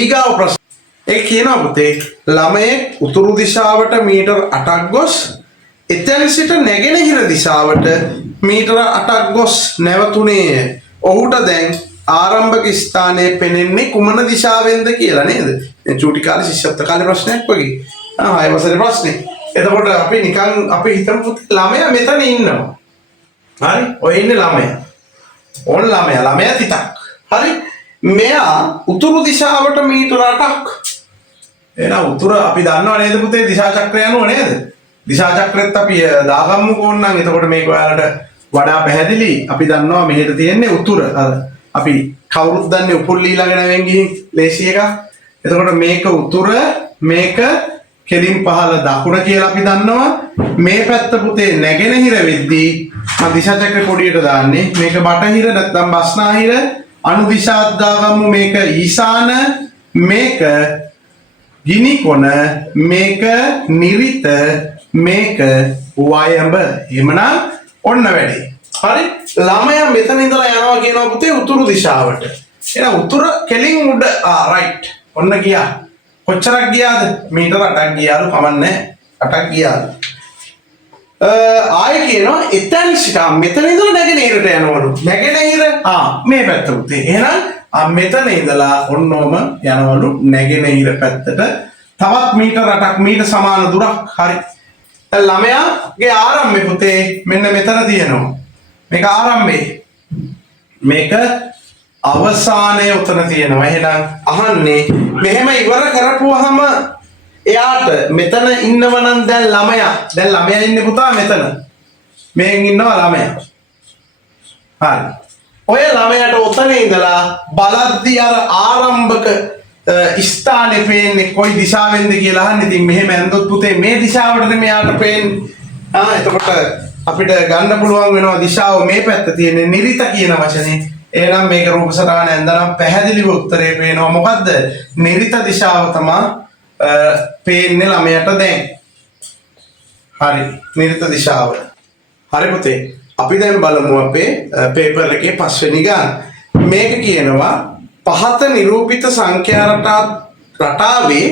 ඊගාව ප්‍රශ්න. ඒ කියනවා පුතේ ළමයේ උතුරු දිශාවට මීටර් 8ක් ගොස් එතැන සිට නැගෙනහිර දිශාවට මීටර 8ක් ගොස් නැවතුණේය. ඔහුට දැන් ආරම්භක ස්ථානයේ පෙනෙන්නේ කුමන දිශාවෙන්ද කියලා නේද? දැන් චූටි කාලේ ශිෂ්‍යත්ව කාලේ ප්‍රශ්නයක් වගේ. 6 වසරේ ප්‍රශ්නේ. එතකොට අපි හිතමු ළමයා මෙතන ඉන්නවා. හරි? ඔය ඉන්නේ ළමයා. ඕන ළමයා තිතක්. හරි? මෙයා උතුරු දිශාවට මීටර 8ක්. එහෙනම් උතුර අපි දන්නව නේද පුතේ දිශා චක්‍රය යනවා නේද? දිශා චක්‍රෙත් අපි දාගම්මුකෝ නම් එතකොට මේක ඔයාලට වඩා පැහැදිලි. අපි දන්නවා මෙහෙට තියෙන්නේ උතුර. අපි කවුරුත් දන්නේ උපුල් ඊළඟ නැවෙන් ගිහින් ලේසි එකක්. එතකොට මේක උතුර මේක කෙලින් පහළ දකුණ කියලා අපි දන්නවා. මේ පැත්ත පුතේ නැගෙනහිර වෙද්දී මම දිශා චක්‍ර කොඩියට දාන්නේ මේක බටහිර නැත්නම් බස්නාහිර අනු දිශාත් දාගමු මේක ඊශාන මේක ගිනි කොන මේක නිරිත මේක වයඹ. එහෙමනම් ඔන්න වැඩි. හරි? ළමයා මෙතන ඉඳලා යනවා කියනවා පුතේ උතුරු දිශාවට. එහෙනම් උතුර කෙලින් උඩ රයිට්. ඔන්න ගියා. කොච්චරක් ගියාද? මීටර 8ක් ගියාලු කමන්නේ. 8ක් ගියාලු. ආයෙ කියනවා එතන සිට මෙතන ඉඳලා නැගෙනහිරට යනවලු. නැගෙනහිර මේ පැත්ත පුතේ. එහෙනම් මෙතන ඉඳලා ඔන්නෝම යනවලු නැගෙනහිර පැත්තට. තවත් මීටර 8ක් මීට සමාන දුරක්. හරි. දැන් ළමයාගේ ආරම්භය පුතේ මෙන්න මෙතන තියෙනවා. මේක ආරම්භය. මේක අවසානයේ උතන තියෙනවා. එහෙනම් අහන්නේ මෙහෙම ඉවර කරපුවාම එයාට මෙතන ඉන්නවනම් දැන් ළමයා ඉන්නේ පුතා මෙතන. මෙහෙන් ඉන්නවා ළමයා. හරි. ඔය ළමයාට උතන ඉඳලා බලද්දී අර ආරම්භක ස්ථානේ පේන්නේ කොයි දිශාවෙන්ද කියලා අහන්නේ. ඉතින් මෙහෙම ඇඳොත් පුතේ මේ දිශාවටද මෙයාට පේන්නේ. එතකොට අපිට ගන්න පුළුවන් වෙනවා දිශාව මේ පැත්ත තියෙන්නේ නිරිත කියන වචනේ. එහෙනම් මේක රූප සටහන ඇඳනම් පැහැදිලිව උත්තරේ පේනවා. මොකද්ද? නිරිත දිශාව තමයි පේන්නේ ළමයට දැන්. හරි. නිරිත දිශාව. හරි පුතේ. අපි දැන් බලමු අපේ පේපර් එකේ 5 වෙනි ගාන. මේක කියනවා පහත නිරූපිත සංඛ්‍යා රටාවේ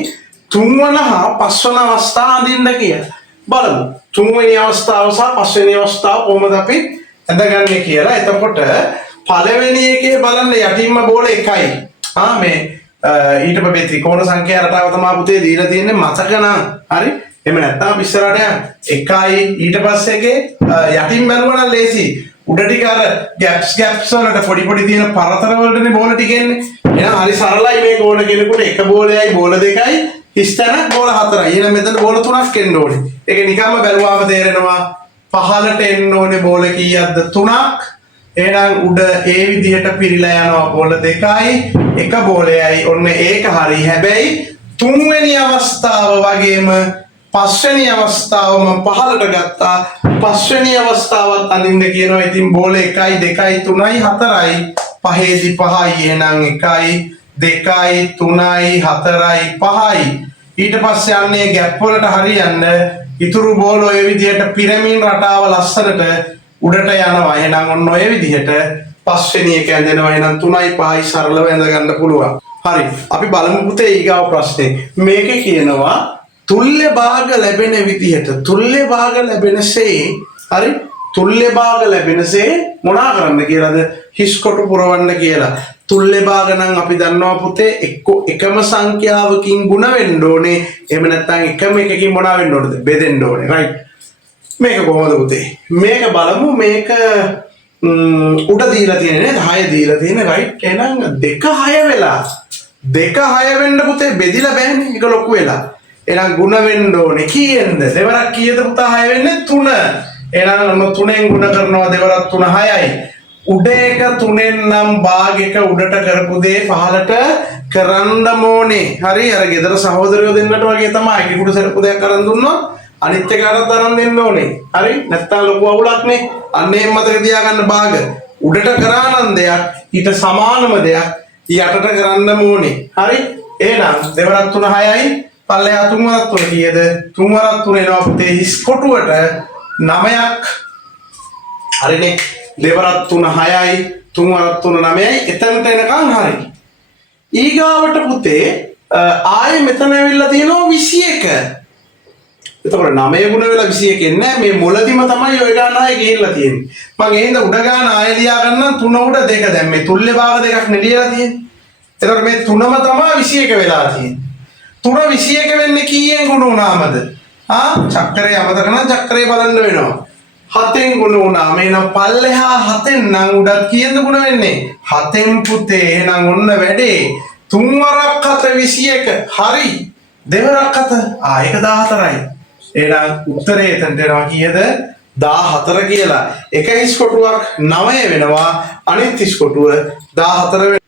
3 වන හා 5 වන අවස්ථා අඳින්න කියලා. බලමු. 3 වෙනි අවස්ථාව සහ 5 වෙනි අවස්ථාව කොහොමද අපි ඇඳගන්නේ කියලා. එතකොට පළවෙනි එකේ බලන්න යටින්ම බෝල 1යි. මේ ඊට පස්සේ ත්‍රිකෝණ සංඛ්‍යා රටාව තමයි පුතේ දීලා තියෙන්නේ මතක නම්. හරි? එහෙම නැත්නම් අපි ඉස්සරහට යන්න. 1යි ඊට පස්සේ එකේ යටින් බැලුවා නම් ලේසි. උඩ ටික අර ගැප්ස් වලට පොඩි තියෙන පරතර වලටනේ බෝල ටික එන්නේ. එහෙනම් හරි සරලයි මේක ඕන කෙනෙකුට එක බෝලයයි බෝල දෙකයි හිස්තැනක් බෝල 4යි. එහෙනම් මෙතන බෝල 3ක් එන්න ඕනේ. ඒක නිකම්ම බැලුවාම තේරෙනවා පහළට එන්න ඕනේ බෝල කීයක්ද 3ක්. එහෙනම් උඩ ඒ විදිහට පිරීලා යනවා බෝල 2යි එක බෝලයයි. ඔන්න ඒක හරි. හැබැයි 3 වෙනි අවස්ථාව වගේම 5 වෙනි අවස්ථාව මම පහළට ගත්තා. 5 වෙනි අවස්ථාවත් අඳින්න කියනවා. ඉතින් බෝල 1යි 2යි 3යි 4යි. පහේදී 5යි. එහෙනම් 1යි 2යි 3යි 4යි 5යි. ඊට පස්සේ යන්නේ ගැප් වලට හරියන්න ඉතුරු බෝල ඔය විදිහට පිරමින් රටාව ලස්සනට උඩට යනවා. එහෙනම් ඔන්න ඔය විදිහට 5 වෙනි එක ඇඳෙනවා. එහෙනම් 3යි 5යි සරලව ඇඳ ගන්න පුළුවන්. හරි. අපි බලමු පුතේ ඊගාව ප්‍රශ්නේ. මේකේ කියනවා තුල්්‍ය භාග ලැබෙන විදිහට තුල්්‍ය භාග ලැබෙනසේ හරි තුල්්‍ය භාග ලැබෙනසේ මොනා කරන්න කියලාද? හිස් කොටු පුරවන්න කියලා. තුල්්‍ය භාග නම් අපි දන්නවා පුතේ එකම සංඛ්‍යාවකින් ගුණ වෙන්න ඕනේ. එහෙම නැත්නම් එකම එකකින් මොනා වෙන්න ඕනද? බෙදෙන්න ඕනේ. රයිට්. මේක කොහොමද පුතේ? මේක බලමු. මේක උඩ දීලා තියෙන්නේ නේද? 6 දීලා තියෙන්නේ. රයිට්. එහෙනම් 2 6 වෙලා 2 6 වෙන්න පුතේ බෙදිලා බෑනේ. ඒක ලොකු වෙලා. එහෙනම් ගුණ වෙන්න ඕනේ. කීයෙන්ද? දෙවරක් කීයද පුතා 6 වෙන්නේ? 3. එහෙනම් 3ෙන් ගුණ කරනවා දෙවරක් 3 6යි. උඩ එක 3ෙන් නම් භාගයක උඩට කරපු දේ පහලට කරන්න ඕනේ. හරි? අර ගෙදර සහෝදරයෝ දෙන්නට වගේ තමයි. කිකුඩු සරපු දෙයක් අරන් දුන්නොත් අනිත් එකටත් අරන් දෙන්න ඕනේ. හරි? නැත්තම් ලොකු අවුලක් නේ. අන්න එහෙම මතක තියාගන්න භාග. උඩට කරා නම් දෙයක් ඊට සමානම දෙයක් යටට කරන්න ඕනේ. හරි? එහෙනම් දෙවරක් 3 6යි. පල්ලෙහා 3 වරක් 3 කීයද? 3 වරක් 3 එනවා පුතේ හිස් කොටුවට 9ක්. හරිනේ. දෙවරක් 3 6යි 3 වරක් 3 9යි. එතනට එනකන් හරි. ඊගාවට පුතේ ආයෙ මෙතන ඇවිල්ලා තියෙනවා 21. එතකොට 9 ගුණ වෙලා 21 එන්නේ නැහැ. මේ මුලදිම තමයි ඔය ගාන ආයෙ ගිහිල්ලා තියෙන්නේ. මම එහෙනම් උඩ ගාන ආයෙ ලියා ගන්නම් 3 උඩ 2. දැන් මේ තුල්්‍ය භාග දෙකක් නෙලියලා තියෙන්නේ. එතකොට මේ 3ම තමයි 21 වෙලා තියෙන්නේ. 3 21 වෙන්නේ කීයෙන් ගුණ වුණාමද? චක්‍රය අමතක නම් චක්‍රය බලන්න වෙනවා. 7න් ගුණ වුණාම එහෙනම් පල්ලෙහා 7න් නම් උඩත් කීයද ගුණ වෙන්නේ? 7න් පුතේ. එහෙනම් ඔන්න වැඩේ. 3 වරක් 7 21. හරි. දෙවරක් 7 ඒක 14යි. එහෙනම් උත්තරේ එතනට එනවා කීයද? 14 කියලා. එක හිස් කොටුවක් 9 වෙනවා. අනිත් හිස් කොටුව 14 වෙනවා.